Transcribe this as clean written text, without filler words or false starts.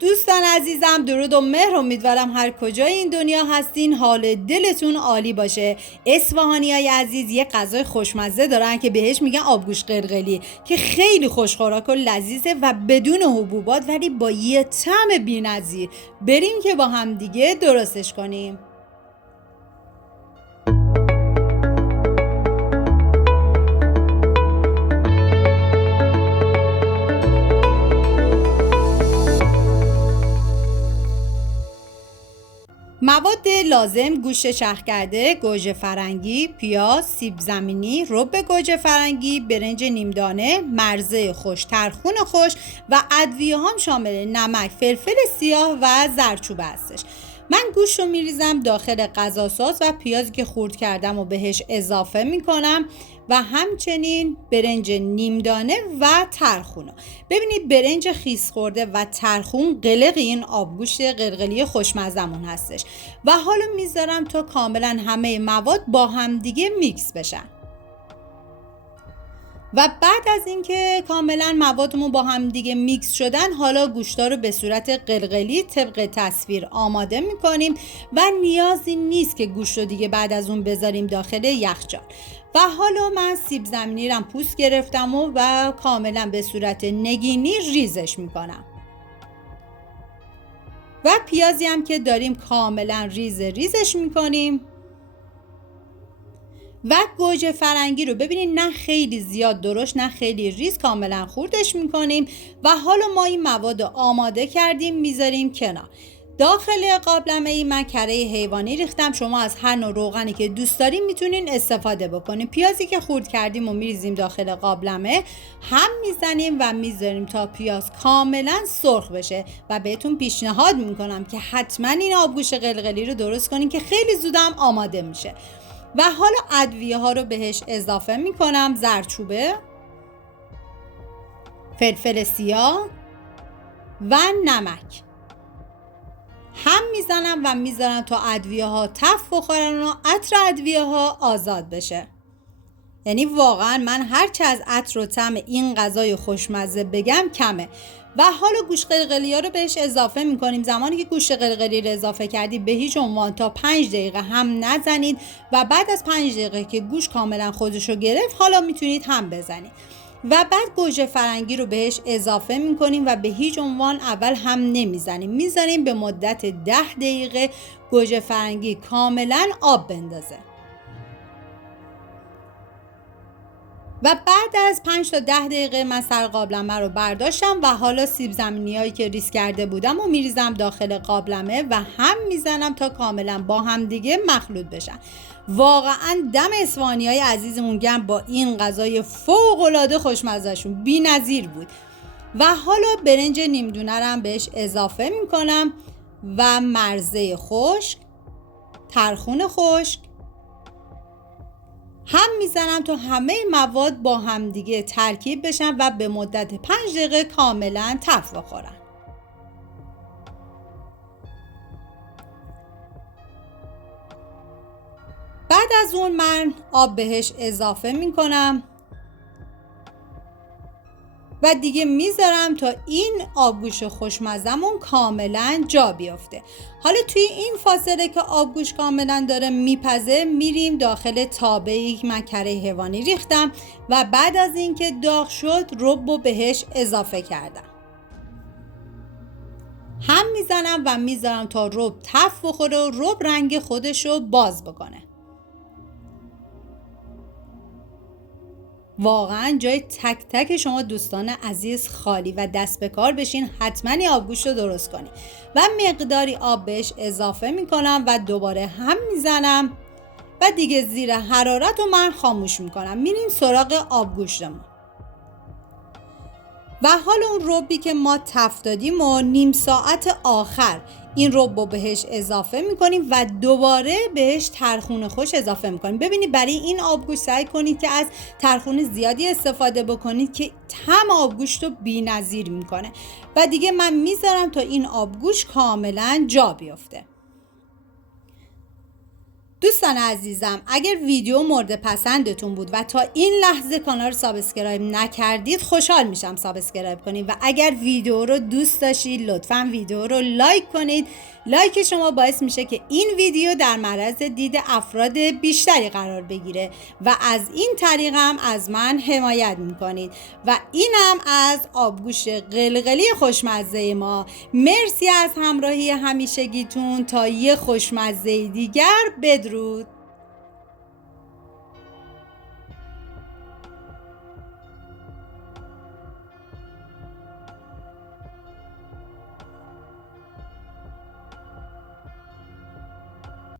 دوستان عزیزم، درود و مهر. امیدوارم هر کجای این دنیا هستین حال دلتون عالی باشه. اصفهانیای عزیز یه غذای خوشمزه دارن که بهش میگن آبگوش قلقلی که خیلی خوشخوراک و لذیذه و بدون حبوبات ولی با یه طعم بی‌نظیر. بریم که با هم دیگه درستش کنیم. مواد لازم: گوشت شخ کرده، گوجه فرنگی، پیاز، سیب زمینی، رب گوجه فرنگی، برنج نیمدانه، مرزه خوش، ترخون خوش و ادویه هم شامل نمک، فلفل سیاه و زردچوبه هستش. من گوشت رو میریزم داخل غذاساز و پیازی که خورد کردم و بهش اضافه میکنم و همچنین برنج نیمدانه و ترخونو. ببینید برنج خیس خورده و ترخون قلق این آبگوشت قلقلی خوشمزمون هستش و حالا میذارم تا کاملا همه مواد با هم دیگه میکس بشن. و بعد از اینکه کاملا موادمون با هم دیگه میکس شدن، حالا گوشتا رو به صورت قلقلی طبق تصویر آماده میکنیم و نیازی نیست که گوشت رو دیگه بعد از اون بذاریم داخل یخچال. و حالا من سیب زمینی رو پوست گرفتم و کاملا به صورت نگینی ریزش میکنم و پیازی هم که داریم کاملا ریزش میکنیم و گوجه فرنگی رو ببینید نه خیلی زیاد درشت نه خیلی ریز، کاملا خوردش میکنیم و حالا ما این مواد رو آماده کردیم میذاریم کنار. داخل قابلمه من کره حیوانی ریختم. شما از هر نوع روغنی که دوست دارین میتونین استفاده بکنین. پیازی که خورد کردیم و میریزیم داخل قابلمه، هم میزنیم و میذاریم تا پیاز کاملا سرخ بشه و بهتون پیشنهاد میکنم که حتما این آبگوشت قلقلی رو درست کنین که خیلی زودم آماده میشه. و حالا ادویه ها رو بهش اضافه میکنم: زردچوبه، فلفل سیاه و نمک. هم میزنم و میذارم تا ادویه ها تف بخورن و عطر ادویه ها آزاد بشه. یعنی واقعا من هرچه از عطر و طعم این غذای خوشمزه بگم کمه. و حالا گوشت قلقلی ها رو بهش اضافه میکنیم. زمانی که گوشت قلقلی رو اضافه کردی به هیچ عنوان تا 5 دقیقه هم نزنید و بعد از 5 دقیقه که گوشت کاملا خودش رو گرفت حالا میتونید هم بزنید. و بعد گوجه فرنگی رو بهش اضافه میکنیم و به هیچ عنوان اول هم نمیزنیم، میذاریم به مدت 10 دقیقه گوجه فرنگی کاملا آب بندازه. و بعد از 5 تا 10 دقیقه من سر قابلمه رو برداشتم و حالا سیب زمینی هایی که ریز کرده بودم و میریزم داخل قابلمه و هم میزنم تا کاملا با هم دیگه مخلوط بشن. واقعا دم اصفهانیای عزیزمون گرم با این غذای فوق العاده خوشمزه‌شون بی‌نظیر بود. و حالا برنج نیمدونه رو هم بهش اضافه میکنم و مرزه خشک، ترخون خشک هم میزنم تا همه مواد با هم دیگه ترکیب بشن و به مدت 5 دقیقه کاملا تف بخورن. بعد از اون من آب بهش اضافه میکنم و دیگه میذارم تا این آبگوشت خوشمزمون کاملا جا بیفته. حالا توی این فاصله که آبگوشت کاملا داره میپزه میریم داخل تابه‌ای که من کره حیوانی ریختم و بعد از اینکه داغ شد ربو بهش اضافه کردم. هم میزنم و میذارم تا رب تف بخوره و رب رنگ خودشو باز بکنه. واقعا جای تک تک شما دوستان عزیز خالی و دست به کار بشین. حتما این آبگوشت رو درست کنید و مقداری آب بهش اضافه میکنم و دوباره هم میزنم و دیگه زیر حرارت رو من خاموش میکنم. میریم سراغ آبگوشتمون و حالا اون ربی که ما تف دادیم و نیم ساعت آخر این رب رو بهش اضافه میکنیم و دوباره بهش ترخون خوش اضافه میکنیم. ببینید برای این آبگوشت سعی کنید که از ترخون زیادی استفاده بکنید که طعم آبگوشت رو بی‌نظیر میکنه. و دیگه من میذارم تا این آبگوشت کاملا جا بیفته. دوستان عزیزم، اگر ویدیو مورد پسندتون بود و تا این لحظه کانال رو سابسکرایب نکردید، خوشحال میشم سابسکرایب کنید و اگر ویدیو رو دوست داشتید لطفاً ویدیو رو لایک کنید. لایک شما باعث میشه که این ویدیو در معرض دید افراد بیشتری قرار بگیره و از این طریق هم از من حمایت میکنید. و اینم از آبگوشت قلقلی خوشمزه ما. مرسی از همراهی همیشگیتون. تا یه خوشمزه دیگر، بدرود.